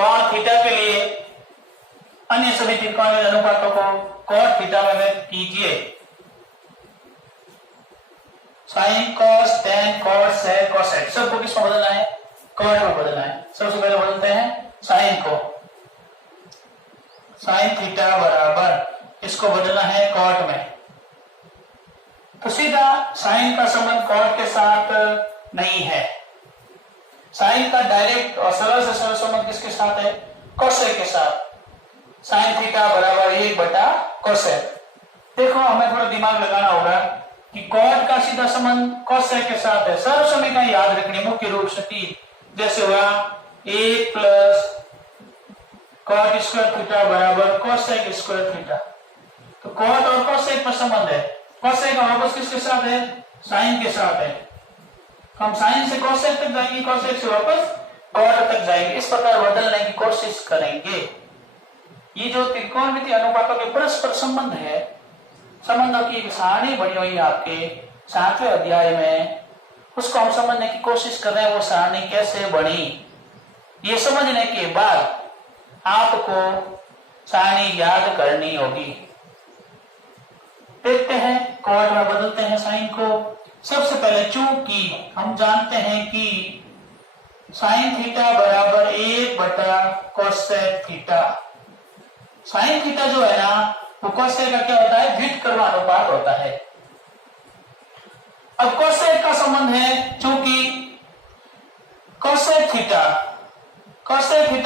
कोण थीटा के लिए अन्य सभी त्रिकोणीय अनुपातों को cot थीटा में व्यक्त कीजिए। Sine cos tan cos sec cosec सबको किसमें बदलना है? कॉट में बदलना है। सबसे पहले बदलते हैं साइन को। साइन थीटा बराबर इसको बदलना है कॉट में। तो सीधा साइन का संबंध कॉट के साथ नहीं है। साइन का डायरेक्ट और सरल से सरल संबंध किसके साथ है? कोसेक के साथ। साइन थीटा बराबर 1/कोसेक। देखो हमें थोड़ा दिमाग लगाना होगा कि कॉट का सीधा संबंध कोसेक के साथ है। सर्व समीकरण याद रखनी मुख्य रूप से तीन, जैसे हुआ 1 प्लस कॉट स्क्वायर थीटा बराबर कोसेक स्क्वायर थीटा। तो कॉट और कोसेक का संबंध है। कोसेक का वापस किसके साथ है? साइन के साथ है। हम साइन से कोसेक तक जाएंगे, कोसेक से वापस कॉट तक जाएंगे। इस प्रकार बदलने की कोशिश करेंगे। ये जो त्रिकोणमितीय अनुपातों के परस्पर संबंध है, संबंधों की एक सारणी बनी हुई है आपके 7वें अध्याय में, उसको हम समझने की कोशिश कर रहे हैं। वो सारणी कैसे बनी, ये समझने के बाद आपको सारणी याद करनी होगी। देखते हैं, कॉट में बदलते हैं साइन को। सबसे पहले चूंकि हम जानते हैं कि साइन थीटा बराबर 1/कोसेक थीटा। साइन थीटा जो है ना, वो कोसेक का क्या होता है? व्युत्क्रम अनुपात होता है। अब कोसेक का संबंध है, चूंकि कोसेक थीटा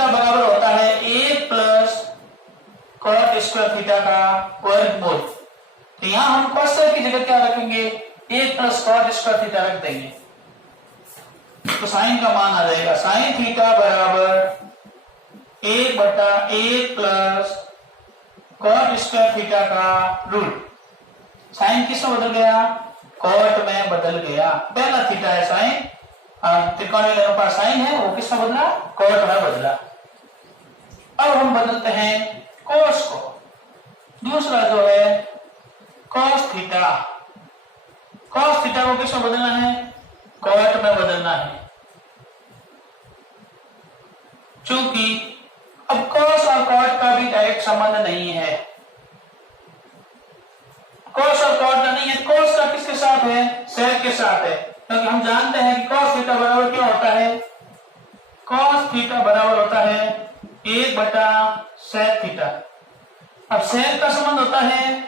बराबर होता है 1 प्लस कॉट स्क्वायर थीटा का वर्गमूल। तो यहां हम कोसेक की जगह क्या रखेंगे? 1 प्लस कॉट स्क्वायर थीटा रख देंगे। तो साइन का मान आ जाएगा साइन थीटा बराबर 1/1 प्लस कॉट स्क्वायर थीटा का रूट। साइन किसमें बदल गया? कॉट में बदल गया। पहला थीटा है साइन, त्रिकोणीय अनुपात साइन है, वो किसमें बदला? कॉट में बदला। अब हम बदलते हैं कोस को। दूसरा जो है कॉस थीटा। कॉस थीटा को किसमें बदलना है? कॉट में बदलना है। चूंकि अब कॉस और कॉट का भी डायरेक्ट संबंध नहीं है। कॉस और कॉट का नहीं है। कॉस का किसके साथ है? सेक के साथ है। क्योंकि हम जानते हैं कि कॉस थीटा बराबर क्या होता है? कॉस थीटा बराबर होता है 1/सेक थीटा। अब सेक का संबंध होता है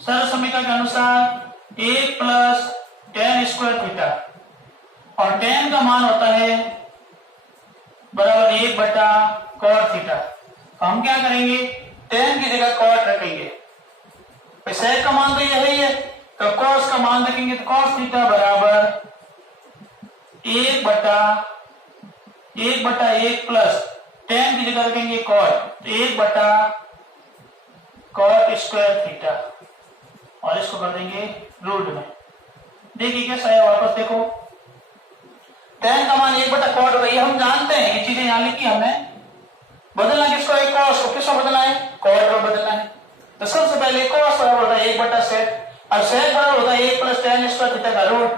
सरल समीकरण के अनुसार 1 प्लस टेन स्क्वायर थीटा, और टेन का मान होता है बराबर 1/कॉट थीटा। तो हम क्या करेंगे? टेन की जगह कॉट रखेंगे। सेक का मान तो यही है, तो कॉस का मान रखेंगे। तो कॉस थीटा बराबर 1/1 प्लस टेन की जगह रखेंगे कॉट, 1/कॉट स्क्वायर थीटा, और इसको कर देंगे रूट में। देखिए कैसा है, वापस देखो। टेन का मान 1/कॉट होगा, ये हम जानते हैं। ये चीजें यहां लिखी हमने। बदलना किसको है? कॉस को। किसको बदलना है? कॉट में बदलना है। तो सबसे पहले कॉस बराबर होता है 1/सेक, और सेक बराबर होता है 1 प्लस टेन स्क्वायर थीटा का रूट।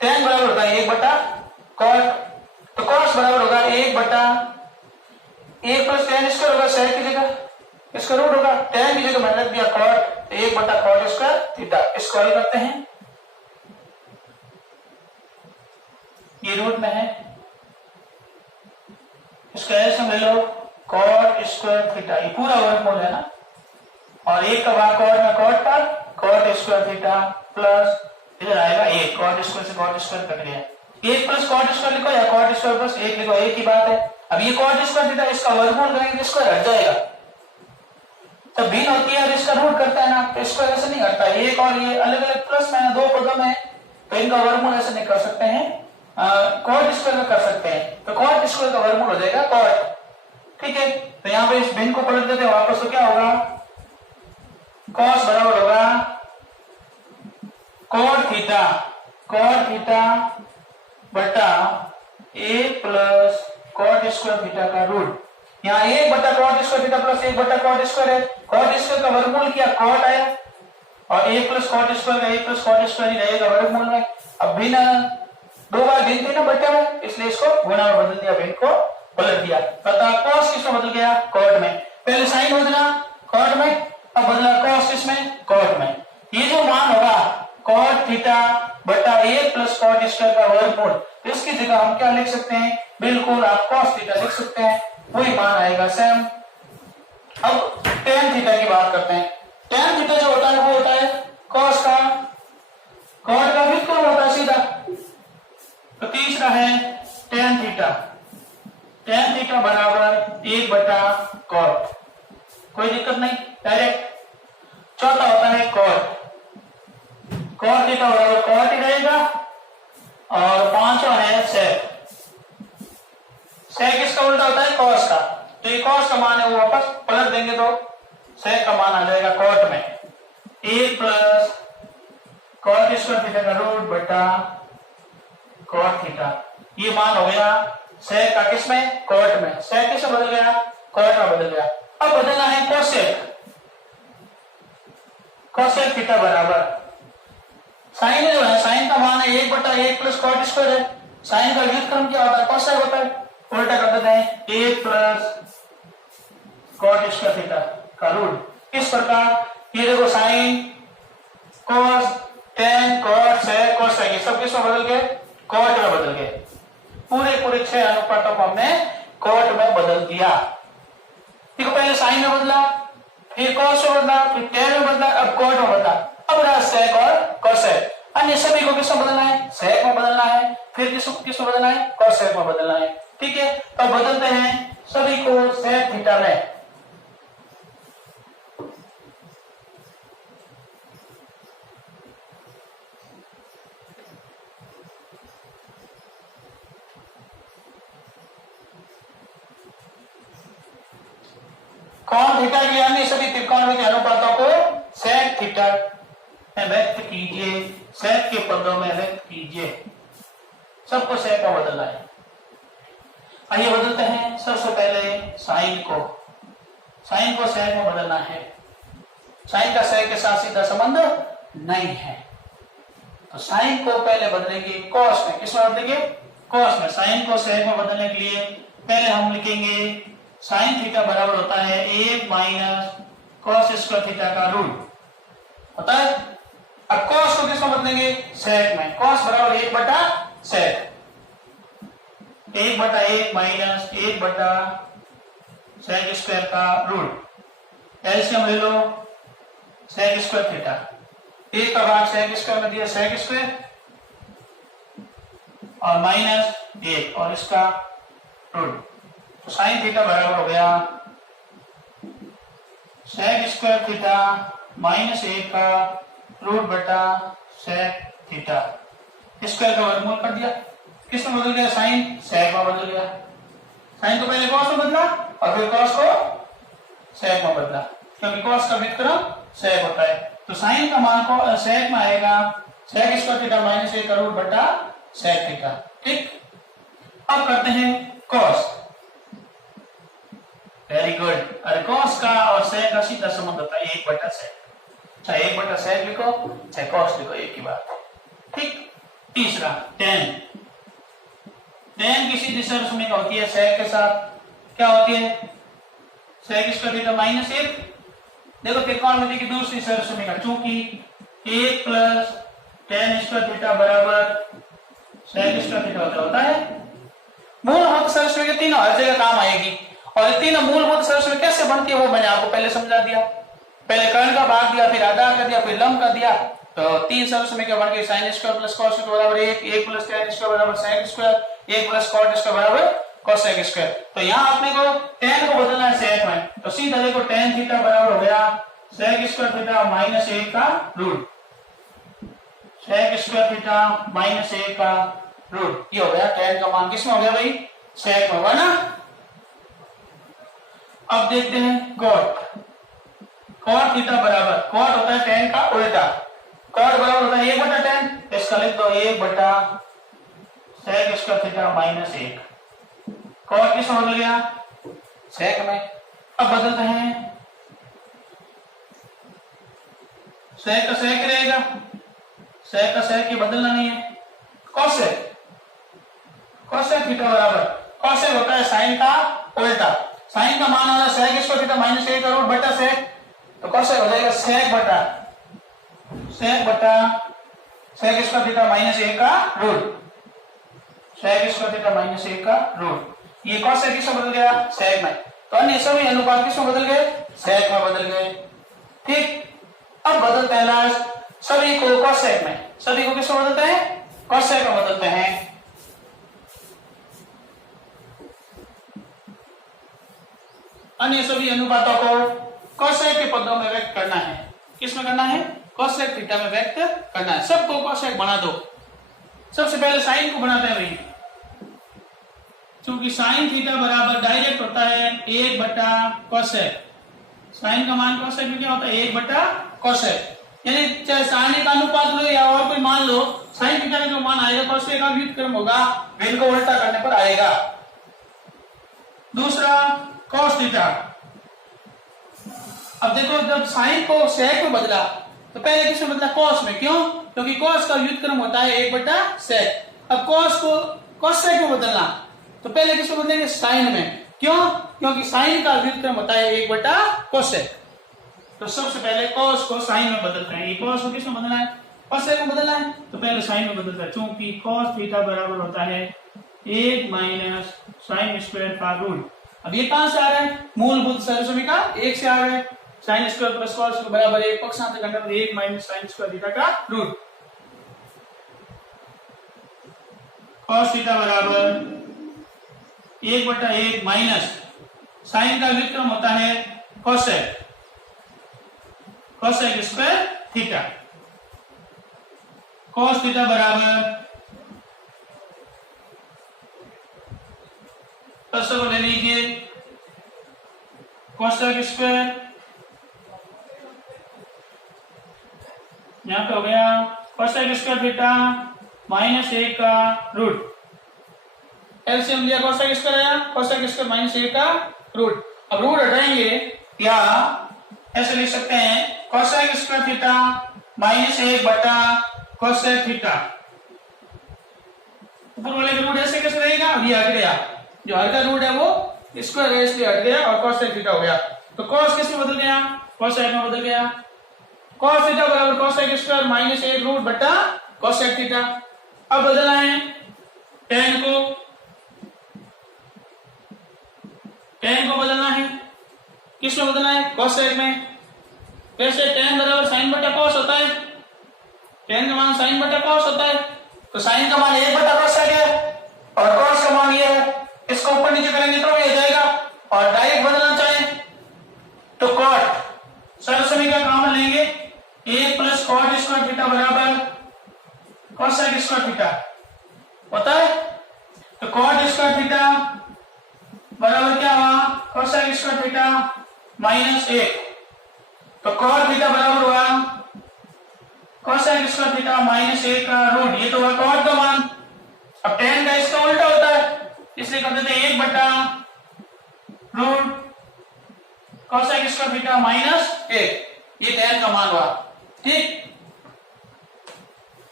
टेन बराबर होता है 1/कॉट। तो कॉस बराबर होगा 1 प्लस टेन स्क्वायर होगा सेक की जगह, इसका रूट होगा। टेन की जगह मैंने रख दिया कॉट, 1/कॉट स्क्वायर थीटा। इसको हल करते हैं, ये रूट में है। इसका ऐसे ले लो कॉट स्क्वायर थीटा, ये पूरा वर्गमूल है ना, और 1 का भाग कॉट में कॉट पर, कॉट स्क्वायर थीटा प्लस इधर आएगा 1, कॉट स्क्वायर से कॉट स्क्वायर कट गया। 1 प्लस कॉट स्क्वायर लिखो या कॉट स्क्वायर प्लस 1 लिखो, एक ही बात है। अब ये कॉट स्क्वायर थीटा, इसका वर्गमूल करेंगे, स्क्वायर हट जाएगा। तब भिन्न होती है और इसका रूट करता है ना, तो स्क्वायर ऐसे नहीं हटता। एक और ये अलग अलग प्लस में दो पदों में, तो इनका वर्गमूल ऐसे नहीं कर सकते हैं, कॉट स्क्वायर में कर सकते हैं। तो कॉट स्क्वायर का वर्गमूल हो जाएगा कॉट। ठीक है, तो यहाँ पे इस भिन्न को पलट देते हैं वापस, तो क्या होगा? कॉस बराबर होगा कॉट थीटा बटा 1 प्लस कॉट स्क्वायर थीटा का रूट। यहाँ 1/कॉट स्क्वायर थीटा प्लस 1/कॉट स्क्वायर है। कॉट स्क्वायर का वर्गमूल किया, कॉट आया, और 1 प्लस कॉट स्क्वायर का 1 प्लस कॉट स्क्वायर ही रहेगा वर्गमूल में। अब भिन्न दो बार भिन्न थे ना बटे में, इसलिए इसको गुणा में बदल दिया भिन्न को, पलट दिया, अतः cos किसमें बदल गया, cot में। पहले sin बदला cot में, अब बदला cos किसमें, cot में। ये जो मान होगा cot थीटा बटा 1 प्लस cot स्क्वायर का वर्गमूल, तो इसकी जगह हम क्या लिख सकते हैं, बिल्कुल आप cos थीटा लिख सकते हैं, वही मान आएगा सेम। अब tan थीटा की बात करते हैं। tan थीटा जो होता है वो होता है cos का cot का व्युत्क्रम होता है सीधा। तो तीसरा है tan थीटा, tan थीटा बराबर 1 बटा cot, कोई दिक्कत नहीं, डायरेक्ट। चौथा होता है cot, cot थीटा बराबर cot ही रहेगा। और पांचवा है sec, sec इसका उल्टा होता है cos का, तो ये cos का मान है वो वापस पलट देंगे तो sec का मान आ जाएगा cot में 1 प्लस cot स्क्वायर थीटा का रूट बटा cot थीटा। ये मान हो गया sec का किसमें, cot में। sec किसमें बदल गया, cot में बदल गया। अब बदलना है cosec, cosec थीटा बराबर साइन जो है, साइन का मान है 1 बटा 1 प्लस cot स्क्वायर है। साइन का व्युत्क्रम क्या होता है, cosec होता है, उल्टा कर देते हैं 1 प्लस cot स्क्वायर थीटा का रूट। इस प्रकार ये देखो sign cos tan cot sec cosec ये सब किसमें बदल गए, cot में बदल गए। पूरे पूरे 6 अनुपातों को हमने cot में बदल दिया। देखो पहले साइन में बदला, फिर cos में बदला, फिर tan में बदला, अब cot में बदला। अब रहा sec और cosec, अन्य सभी को किसमें बदलना है, sec में बदलना है, फिर किसमें बदलना है, cosec में बदलना है। ठीक है, तो बदलते हैं सभी को sec थीटा में। कौन थीटा के अन्य सभी त्रिकोणमिति अनुपातों को sec थीटा में व्यक्त कीजिए, sec के पदों में व्यक्त कीजिए। सबको sec में बदलना है। आइए बदलते हैं। सबसे पहले साइन को sec में बदलना है। साइन का sec के साथ सीधा संबंध नहीं है, तो साइन को पहले बदलेंगे cos में। किसमें बदलेंगे, cos में। साइन को sec में बदलने के लिए पहले हम लिखेंगे साइन थीटा बराबर होता है 1 माइनस cos स्क्वायर थीटा का रूट होता है। अब cos को किसमें बदलेंगे, sec में। cos बराबर 1 बटा sec, 1 बटा 1 माइनस 1 बटा sec स्क्वायर का रूट। एलसीएम ले लो, sec स्क्वायर थीटा, 1 का भाग sec स्क्वायर में दिया sec स्क्वायर और माइनस 1 और इसका रूट। तो साइन थीटा बराबर हो गया sec स्क्वायर थीटा माइनस 1 का रूट बटा sec थीटा। स्क्वायर का वर्गमूल कर दिया, किसमें बदल गया, साइन sec में बदल गया। साइन को पहले cos में बदला और फिर cos को sec में बदला, क्योंकि cos का व्युत्क्रम sec होता है। तो साइन का मान को sec में आएगा sec स्क्वायर थीटा माइनस 1 का रूट बटा sec थीटा। ठीक, अब करते हैं cos। Very good. अरे cos का और sec का सीधा संबंध होता है 1 बटा sec, चाहे 1 बटा sec लिखो चाहे cos लिखो, एक ही बात। ठीक, तीसरा tan की सीधी सरसमी होती है sec के साथ, क्या होती है, sec स्क्वायर थीटा माइनस 1। देखो त्रिकोणमिति की दूसरी सरसमी का, चूंकि 1 प्लस tan स्क्वायर थीटा बराबर sec स्क्वायर थीटा होता है। मूलभूत सरसमी के तीनों हर जगह काम आएगी, और ये तीनों मूलभूत सरसमी कैसे बनती है वो मैंने आपको पहले समझा दिया। पहले कर्ण का भाग दिया, फिर आधार का दिया, फिर लंब का दिया। तो 3 सरसमी के बन गए sin square plus cos square बराबर 1, 1 प्लस tan स्क्वायर बराबर sec square, 1 plus cot square बराबर cosec स्क्वायर। तो यहाँ आपने को tan को बदलना है sec में, तो सीधा देखो tan थीटा बराबर हो गया sec स्क्वायर थीटा माइनस 1 का root, sec square theta minus 1 का रूट। ये हो गया tan का मान किसमें हो गया भाई, sec में होगा ना। अब देखते हैं cot थीटा बराबर, cot होता है tan का उल्टा, cot बराबर होता है 1 बटा tan, इसका लिख दो 1 बटा sec square theta minus 1। cot किस में बदल गया, sec में। अब बदलते हैं, sec का sec रहेगा, sec का sec ये बदलना नहीं है। cosec थीटा बराबर, cosec होता है sin साइन का उल्टा। साइन का मान आ रहा sec स्क्वायर थीटा माइनस 1 का रूट बटा sec, तो cosec हो जाएगा sec बटा sec स्क्वायर थीटा माइनस 1 का root, sec square theta minus 1 का रूट। ये cosec किसमें बदल गया? sec में। तो अन्य सभी अनुपात किसमें बदल गए? sec में बदल गए। ठीक, अब बदलते हैं लास्ट सभी को cosec में। सभी को किसमें बदलते हैं? cosec में बदलते हैं। अन्य सभी अनुपातों को cosec के पदों में व्यक्त करना है। किसमें करना है? cosec थीटा में व्यक्त करना है। सबको cosec बना दो। सबसे पहले sin को बनाते हैं भाई, क्योंकि sin थीटा बराबर डायरेक्ट होता है 1 बटा cosec। sin का मान cosec में क्या होता है? 1 बटा cosec। यानी चाहे sin का अनुपात लो या और कोई मान लो, sin थीटा का जो मान आएगा cosec का व्युत्क्रम होगा, इनको उल्टा करने पर आएगा। दूसरा cos थीटा। अब देखो जब sin को sec में बदला तो पहले किसमें बदला? cos में। क्यों? क्योंकि cos का व्युत्क्रम होता है 1 बटा sec। अब cos को cosec में बदलना तो पहले किसमें बदलेंगे? sin में। क्यों? क्योंकि sin का व्युत्क्रम होता है 1 बटा cosec। तो सबसे पहले cos को sin में बदलते हैं। ये cos को किसमें बदलना है? cosec में बदलना है, तो पहले sin में बदलता है, क्योंकि cos थीटा बराबर होता है 1 माइनस sin स्क्वायर का रूट। अब ये कहां से आ रहा है? मूलभूत सरसमी का 1 से आ रहा है। sin स्क्वायर प्लस cos के बराबर 1 पक्षांतर करने पर 1 माइनस sin स्क्वायर थीटा का रूट। cos थीटा बराबर 1 बटा 1 माइनस sin का व्युत्क्रम होता है cosec square theta. cos theta बराबर को ले लीजिए cosec स्क्वायर, यहां पे हो गया cosec स्क्वायर थीटा माइनस 1 का रूट। एलसीएम लिया cosec स्क्वायर आया, cosec स्क्वायर माइनस 1 का रूट। अब रूट हटाएंगे या ऐसे लिख सकते हैं cosec स्क्वायर थीटा माइनस 1 बटा cosec थीटा। ऊपर वाले का रूट ऐसे कैसे रहेगा? ये हट गया, जो हर का रूट है वो स्क्वायर है इसलिए हट गया और cosec थीटा हो गया। तो cos किस में बदल गया? cosec में बदल गया। cos थीटा बराबर cosec स्क्वायर माइनस 1 रूट बटा cosec थीटा। अब बदलना है tan को बदलना है। किस में बदलना है? cosec में। कैसे? tan बराबर sin बटा cos होता है, tan का मान sin बटा cos होता है, तो sin का मान 1 बटा cosec है और cos का मान ये है। इसको ऊपर नीचे करेंगे तो ये जाएगा, और डायरेक्ट बदलना चाहे तो cot सरसमी का कॉमन लेंगे, 1 प्लस cot स्क्वायर थीटा बराबर cosec स्क्वायर थीटा होता है। तो cot स्क्वायर थीटा बराबर क्या हुआ? cosec square theta minus 1। तो cot थीटा बराबर हुआ cosec स्क्वायर थीटा माइनस 1 का रूट। ये तो हुआ cot का मान। अब tan का इसका उल्टा होता है, इसलिए कर देते हैं 1 बटा root cosec square theta minus 1। ये tan का मान हुआ। ठीक,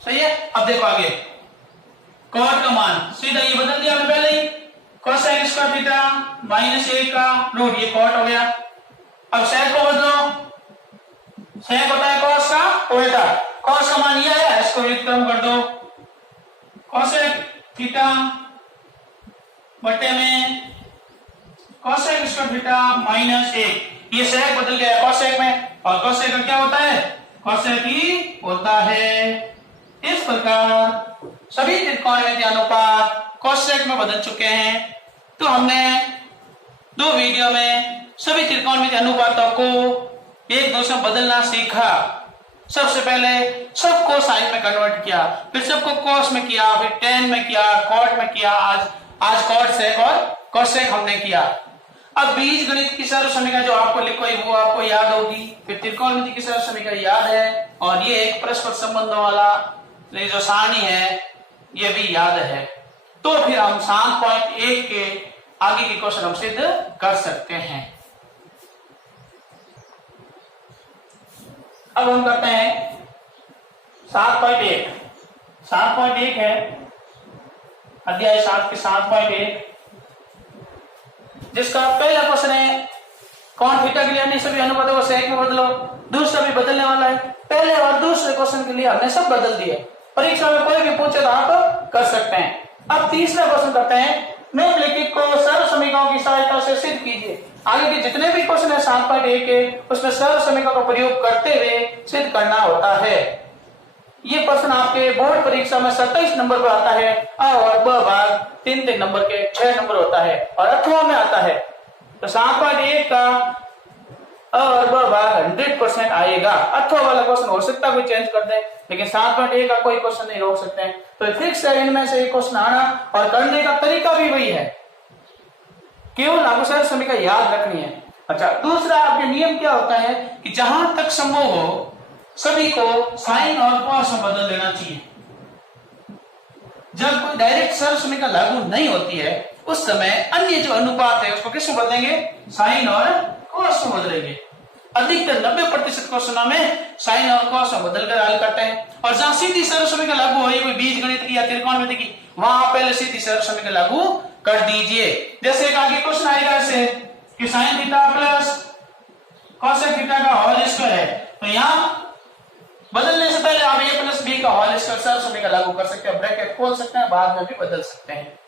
सही है। अब देखो आगे cot का मान सीधा ये बदल दिया हमने पहले ही, cosec स्क्वायर थीटा माइनस 1 का रूट, ये cot हो गया। अब sec को बदलो, sec होता है cos का उल्टा। cos का मान ये है, इसको व्युत्क्रम कर दो, cosec थीटा बटे में cosec स्क्वायर थीटा माइनस 1। ये sec बदल गया cosec में, और cosec का क्या होता है? cosec ही होता है। इस प्रकार सभी त्रिकोणमितीय अनुपात cosec में बदल चुके हैं। तो हमने 2 वीडियो में सभी त्रिकोणमितीय अनुपातों को एक दूसरे में बदलना सीखा। सबसे पहले सबको साइन में कन्वर्ट किया, फिर सबको cos में किया, फिर tan में किया, cot में किया, आज cot sec और cosec हमने किया। अब बीज गणित की सर्वसमीकरण जो आपको लिखी वो आपको याद होगी, फिर त्रिकोणमिति की सर्वसमीकरण याद है, और ये एक परस्पर संबंधों वाला जो सारणी है ये भी याद है। तो फिर हम 7.1 के आगे के क्वेश्चन हम सिद्ध कर सकते हैं। अब हम करते हैं 7.1। 7.1 है अध्याय 7 के 7.1। जिसका पहला क्वेश्चन है कॉन थीटा के लिए अन्य सभी अनुपातों को सेक में बदलो, दूसरा भी बदलने वाला है। पहले और दूसरे क्वेश्चन के लिए हमने सब बदल दिए, परीक्षा में कोई भी पूछे तो आप कर सकते हैं। अब तीसरा क्वेश्चन करते हैं, निम्नलिखित को सरल समीकरणों की सहायता से सिद्ध कीजिए। आगे के जितने भी क्वेश्चन है 7.1 के, उसमें सरल समीकरण का प्रयोग करते हुए सिद्ध करना होता है। ये प्रश्न आपके बोर्ड परीक्षा में 27 नंबर पर आता है और ब भाग 3 नंबर के 6 नंबर होता है और 8वां में आता है। तो 7.1 का और ब भाग 100% आएगा। 8वां वाला क्वेश्चन हो सकता है कोई चेंज कर दे, लेकिन 7.1 का कोई क्वेश्चन नहीं रोक सकते हैं। तो फिक्स है इनमें से एक क्वेश्चन आना और करने का तरीका भी वही है, केवल आपको सरल समीकरण याद रखनी है। अच्छा, दूसरा आपके नियम क्या होता है कि जहां तक संभव हो सभी को साइन और कॉस में बदल देना चाहिए। जब कोई डायरेक्ट सरल समीकरण लागू नहीं होती है उस समय अन्य जो अनुपात है उसको किस में बदलेंगे, साइन और कॉस में बदलेंगे। अधिकतर 90% क्वेश्चनों में साइन और कॉस में बदलकर हल करते हैं। और जहां सीधी सरल समीकरण लागू हो, कोई बीज गणित की या त्रिकोणमिति की, वहां पहले सीधी सरल समीकरण लागू कर दीजिए। जैसे एक आगे क्वेश्चन आएगा ऐसे कि sine theta plus cosec theta का होल स्क्वायर है, तो यहां बदलने से पहले आप a प्लस बी का होल स्क्वायर सरल समीकरण लागू कर सकते हैं, ब्रैकेट खोल सकते हैं, बाद में भी बदल सकते हैं।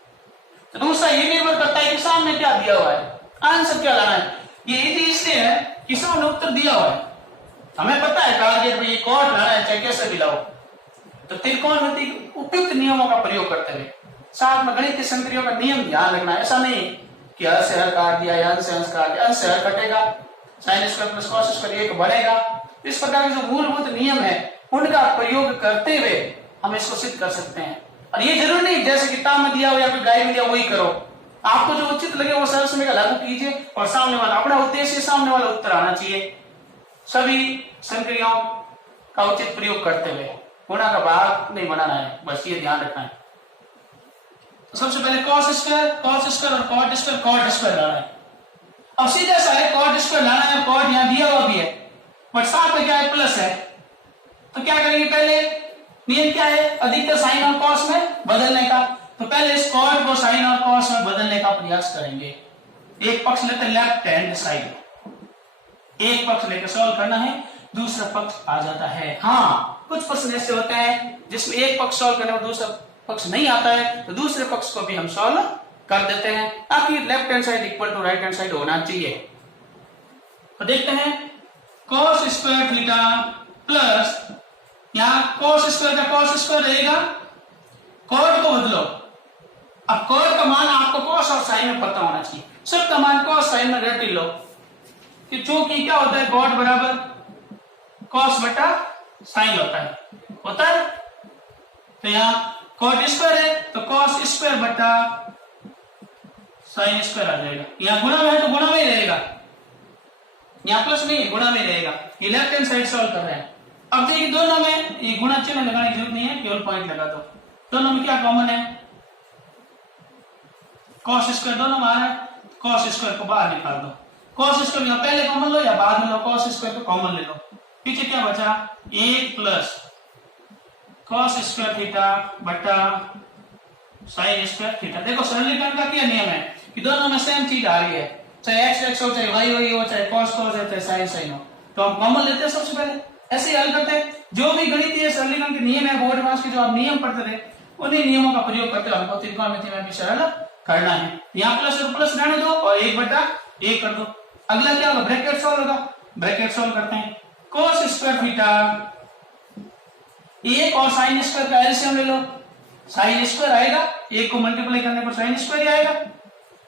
तो दूसरा ये निर्भर करता है कि सामने क्या दिया हुआ है, आंसर क्या लाना है। ये इसलिए है कि सामने उत्तर दिया हुआ है, हमें पता है टारगेट में ये कॉट लाना है चाहे कैसे भी लाओ। तो त्रिकोणमिति के उपयुक्त नियमों का प्रयोग करते हुए साथ में गणितीय संक्रियाओं का नियम ध्यान रखना है। ऐसा नहीं कि हर से हर काट दिया या अंश से अंश काट दिया, अंश से हर कटेगा, sine square plus cos square 1 बढ़ेगा। इस प्रकार के जो मूलभूत नियम है उनका प्रयोग करते हुए हम इसको सिद्ध कर सकते हैं। और ये जरूरी नहीं जैसे किताब में दिया हो या फिर गाइड में दिया वही करो, आपको जो उचित लगे वो सरल समीकरण लागू कीजिए और सामने वाला अपना उद्देश्य सामने वाला उत्तर आना चाहिए। सभी संक्रियाओं का उचित प्रयोग करते हुए गुणा का भाग नहीं बनाना है, बस ये ध्यान रखना है। तो सबसे पहले cos स्क्वायर और cot स्क्वायर लाना है। अब सीधा सा है cot स्क्वायर लाना है, cot यहां दिया हुआ भी है बट साथ में क्या है प्लस है, तो क्या करेंगे, पहले नियम क्या है, अधिकतर साइन और कॉस में बदलने का। तो पहले इस कॉट को साइन और कॉस में बदलने का प्रयास करेंगे। एक पक्ष लेते हैं लेफ्ट हैंड साइड, एक पक्ष लेकर सॉल्व करना है, दूसरा पक्ष आ जाता है। हाँ, कुछ प्रश्न ऐसे होते हैं जिसमें एक पक्ष सॉल्व करने में दूसरा पक्ष नहीं आता है, तो दूसरे पक्ष को भी हम सॉल्व कर देते हैं ताकि left hand side equal to right hand side होना चाहिए। तो देखते हैं cos स्क्वायर थीटा प्लस यहाँ cos स्क्वायर का cos स्क्वायर रहेगा, cot को बदलो। अब cot का मान आपको cos और sin में पता होना चाहिए, सबका मान cos sin में रट लो कि चूंकि क्या होता है cot बराबर cos बटा sin होता है। तो यहाँ cot स्क्वायर है तो cos स्क्वायर बटा sin स्क्वायर आ जाएगा। यहाँ गुणा में है तो गुणा में ही रहेगा, यहाँ प्लस नहीं है गुणा में रहेगा। ये लेफ्ट हैंड साइड सॉल्व कर रहे हैं। अब देखिए दोनों में ये गुणा चिन्ह लगाने की जरूरत नहीं है, केवल पॉइंट लगा दो। दोनों में क्या कॉमन है, cos स्क्वायर दोनों में आ रहा है, cos स्क्वायर को बाहर निकाल दो। cos स्क्वायर या पहले कॉमन लो या बाद में लो, cos स्क्वायर को कॉमन ले लो। पीछे क्या बचा, 1 प्लस cos स्क्वायर थीटा बटा sin स्क्वायर थीटा। देखो सरलीकरण का क्या नियम है कि दोनों में सेम चीज आ रही है, चाहे x हो, चाहे y हो, चाहे cos हो, चाहे sin हो, तो हम कॉमन लेते हैं सबसे पहले, ऐसे ही हल करते हैं। जो भी गणितीय सरलीकरण के नियम है बोर्ड मास के जो आप नियम पढ़ते थे उन्हीं नियमों का प्रयोग करते हुए हमको त्रिकोणमिति में भी सरल करना है। यहाँ प्लस और प्लस रहने दो और 1/1 कर दो। अगला क्या होगा, ब्रैकेट सॉल्व होगा, ब्रैकेट सॉल्व करते हैं। cos स्क्वायर थीटा 1 और sin स्क्वायर का एलसीएम ले लो, sin स्क्वायर आएगा, 1 को मल्टीप्लाई करने पर sin स्क्वायर ही आएगा,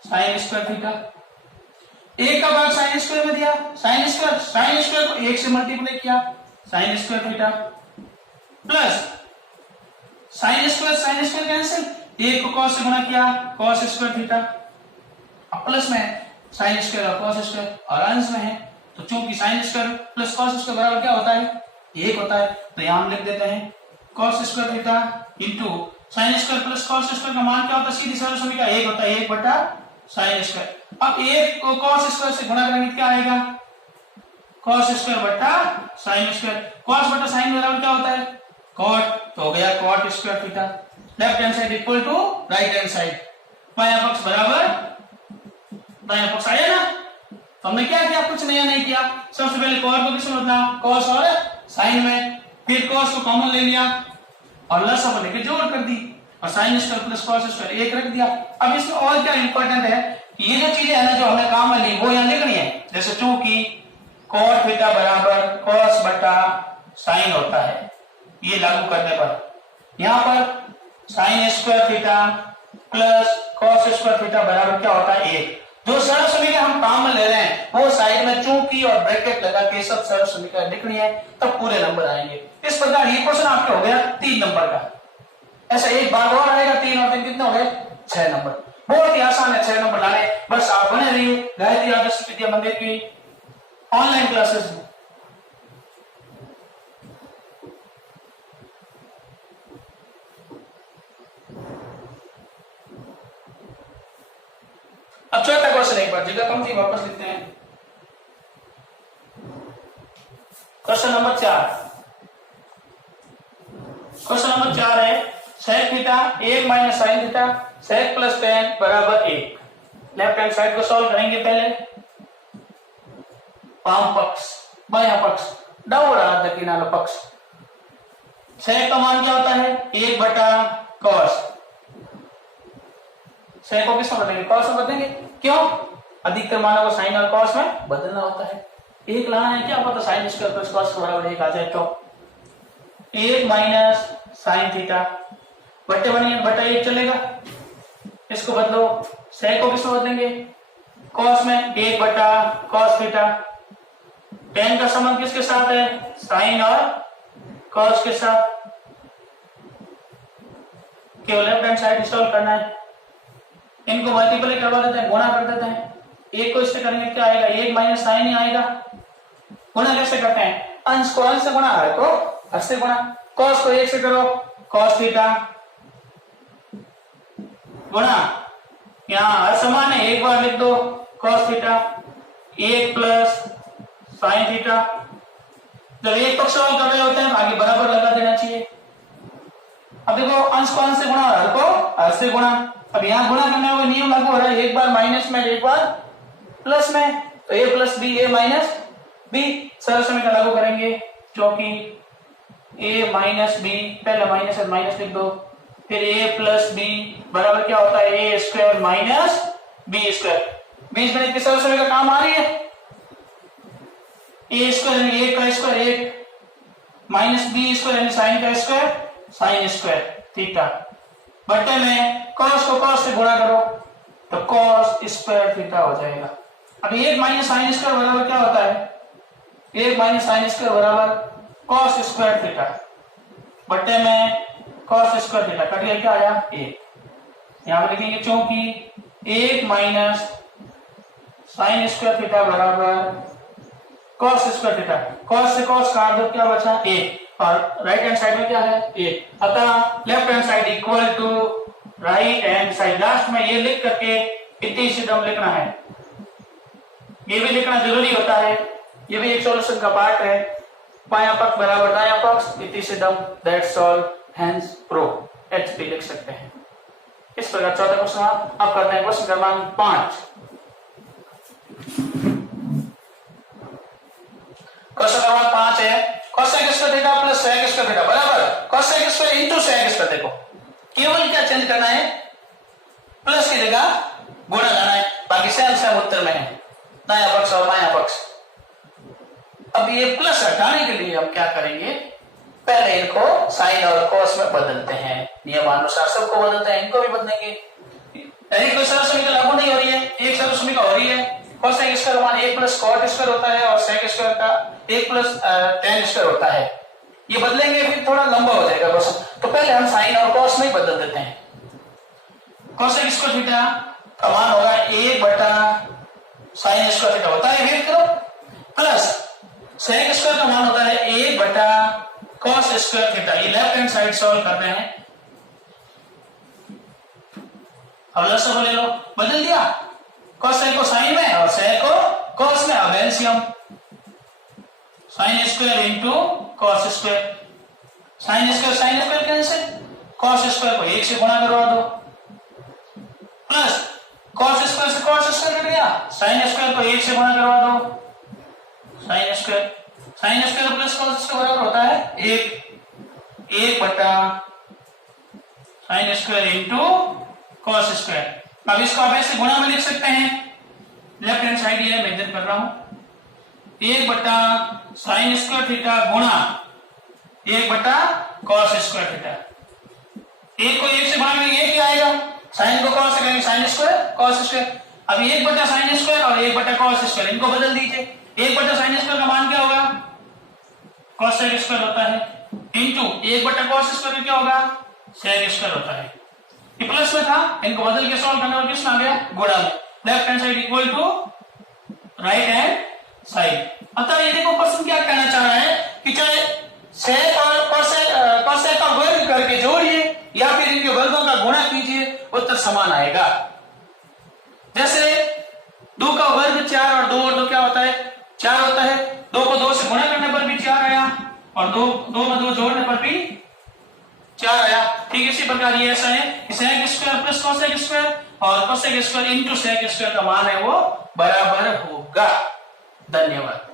sin स्क्वायर थीटा। 1 का भाग sin स्क्वायर में दिया, sin स्क्वायर को 1 से मल्टीप्लाई किया, sin square theta plus sin square cancel, 1 को cos से गुणा किया, cos स्क्वायर थीटा। अब प्लस में sin स्क्वायर और cos स्क्वायर और अंश में है, तो चूंकि sin square plus cos square बराबर क्या होता है, 1 होता है, तो यहां हम लिख देते हैं cos square theta into sin square plus cos square का मान क्या होता है, सीधी सरल समीकरण 1 होता है, 1 बटा sin स्क्वायर। अब 1 को cos स्क्वायर से गुणा करेंगे क्या आएगा, cos स्क्वायर बटा sin स्क्वायर। cos बटा sin बराबर क्या होता है, cot, तो हो गया cot square theta. Left hand side equal to right hand side, बायां पक्ष बराबर दाया पक्ष आया ना। तो हमने क्या किया, कुछ नया नहीं किया। सबसे पहले कॉट को किसमें बदला, कॉस और साइन में, फिर कॉस को कॉमन ले लिया और लसा को लेके जोड़ कर दी और sine square plus cos square एक रख दिया। अब इसमें और क्या इंपॉर्टेंट है, ये जो चीजें है ना जो हमने काम में ली वो यहाँ लिखनी है। जैसे चूंकि कॉट थीटा बराबर कॉस बटा साइन होता है, ये लागू करने पर यहाँ पर sine square theta plus cos square theta बराबर क्या होता है, एक। जो सरल समीकरण हम काम में ले रहे हैं वो साइड में चूंकि और ब्रैकेट लगा के सब सरल समीकरण लिखनी है, तब पूरे नंबर आएंगे। इस प्रकार ये क्वेश्चन आपके हो गया 3 नंबर का। ऐसा एक बार और आएगा 3 और 3 कितने हो गए, 6 नंबर। बहुत ही आसान है 6 नंबर लाने। बस आप बने रहिए गायत्री आदर्श विद्या मंदिर की ऑनलाइन क्लासेस में। अब चौथा क्वेश्चन एक बार जगह कम थी वापस लिखते हैं। Question number 4। क्वेश्चन नंबर 4 है sec theta 1 minus sine theta sec plus tan बराबर 1। लेफ्ट हैंड साइड को सॉल्व करेंगे पहले। वाम पक्ष बायां पक्ष डाउरा दक्षिणाला पक्ष। sec का मान क्या होता है, 1 बटा cos। sec को किसमें बदलेंगे, cos में बदलेंगे। क्यों, अधिकतर मानों को साइन और cos में बदलना होता है। एक लाना है, क्या पता साइन स्क्वायर प्लस cos के बराबर 1 आ जाए। तो 1 माइनस साइन थीटा बटे 1 बटा 1 चलेगा, इसको बदलो। sec को किसमें बदलेंगे, cos में 1 बटा cos थीटा। tan का संबंध किसके साथ है, साइन और cos के साथ। केवल लेफ्ट हैंड साइड सॉल्व करना है। इनको मल्टीप्लाई करवा देते हैं, गुणा कर देते हैं। एक को इससे करेंगे क्या आएगा, 1 माइनस साइन ही आएगा। गुणा कैसे करते हैं, अंश को अंश से गुणा, हर को हर से गुणा। cos को 1 से करो, cos थीटा गुणा, यहाँ हर समान है, एक बार लिख दो cos theta 1 plus sine theta. जब एक पक्ष सॉल्व कर रहे होते हैं आगे बराबर लगा देना चाहिए। अब देखो अंश को अंश से गुणा, हर को हर से गुणा। अब यहाँ गुणा करने का नियम लागू हो रहा है, एक बार माइनस में एक बार प्लस में, तो a plus B A minus B सरल समीकरण लागू करेंगे। क्योंकि a माइनस बी, पहले माइनस है माइनस लिख दो, फिर a प्लस बी बराबर क्या होता है, a square minus B square. बीच में किस सरल समीकरण काम आ रही है, a स्क्वायर यानी 1 का स्क्वायर 1 माइनस बी स्क्वायर यानी साइन का स्क्वायर साइन स्क्वायर थीटा बटे में cos को cos से गुणा करो तो cos स्क्वायर थीटा हो जाएगा। अब 1 माइनस साइन स्क्वायर बराबर क्या होता है, 1 माइनस साइन स्क्वायर बराबर cos स्क्वायर थीटा बटे में cos स्क्वायर थीटा कट गया, क्या आया 1। यहां पर लिखेंगे क्योंकि 1 माइनस साइन स्क्वायर थीटा बराबर cos स्क्वायर थीटा, cos से cos काट दो क्या बचा 1 और राइट हैंड साइड में क्या है 1। अतः left hand side equal to right hand side. Last में ये लिख करके इतिशिदम लिखना है, ये भी लिखना जरूरी होता है, ये भी एक सॉल्यूशन का पार्ट है। बायां पक्ष बराबर दायां पक्ष इतिशिदम, that's all, hence proof, HP लिख सकते हैं। इस प्रकार चौथा क्वेश्चन आप करते हैं क्वेश्चन क्रमांक 5। क्वेश्चन क्रमांक 5 है cosec square theta plus sec square theta बराबर cosec square into sec square. देखो केवल क्या चेंज करना है, प्लस की जगह गुणा लाना है, बाकी सेम सेम उत्तर में है, दायां पक्ष और बायां पक्ष। अब ये प्लस हटाने के लिए हम क्या करेंगे, पहले इनको साइन और cos में बदलते हैं, नियमानुसार सबको बदलते हैं, इनको भी बदलेंगे। यदि कोई सरल समीकरण लागू नहीं हो रही है, एक सरल समीकरण हो रही है, cosec स्क्वायर मान 1 प्लस cot स्क्वायर होता है और sec स्क्वायर का 1 प्लस tan स्क्वायर होता है, ये बदलेंगे फिर थोड़ा लंबा हो जाएगा क्वेश्चन। तो पहले हम साइन और cos में ही बदल देते हैं। cosec स्क्वायर थीटा का मान होगा 1 बटा साइन स्क्वायर थीटा होता है, वेट करो, प्लस sec स्क्वायर का मान होता है 1 बटा cos स्क्वायर थीटा। ये लेफ्ट हैंड साइड सॉल्व कर रहे हैं। अब लसा ले लो, बदल दिया cosec को साइन में और sec को cos में। अब LCM sine square into cos square, sine square cancel, cos square को 1 से गुणा करवा दो, प्लस cos स्क्वायर से cos स्क्वायर कट गया, साइन स्क्वायर को 1 से गुणा करवा दो, साइन स्क्वायर प्लस कॉस इसके बराबर होता है 1 बटा sine square into cos square. अब इसको आप ऐसे गुणा में लिख सकते हैं, लेफ्ट हैंड साइड ये मेंशन कर रहा हूं, 1 बटा साइन स्क्वायर थीटा गुणा 1 बटा कॉस स्क्वायर थीटा। 1 को 1 से गुणा करेंगे 1 ही आएगा, साइन को कॉस से करेंगे साइन स्क्वायर कॉस स्क्वायर। अब 1 बटा साइन स्क्वायर और 1 बटा कॉस स्क्वायर इनको बदल दीजिए। 1 बटा साइन स्क्वायर का मान क्या होगा, कॉस सेक स्क्वायर होता है, इंटू 1 बटा कॉस स्क्वायर क्या होगा, सेक स्क्वायर होता है। ये प्लस में था, इनको बदल के सॉल्व करने पर किस में आ गया, गुणा में। Left hand side equal to right hand side. अतः ये देखो क्वेश्चन क्या कहना चाह रहा है कि चाहे सेक और कॉसेक का वर्ग करके जोड़िए या फिर इनके वर्गों का गुणा कीजिए, उत्तर समान आएगा। जैसे 2 का वर्ग 4 और 2 क्या होता है, 4 होता है। 2 को 2 से गुणा करने पर भी 4 आया और 2 में 2 जोड़ने पर भी 4 आया। ठीक इसी प्रकार ये ऐसा है कि sec square plus cosec square और cosec square into sec square का मान है वो बराबर होगा। धन्यवाद।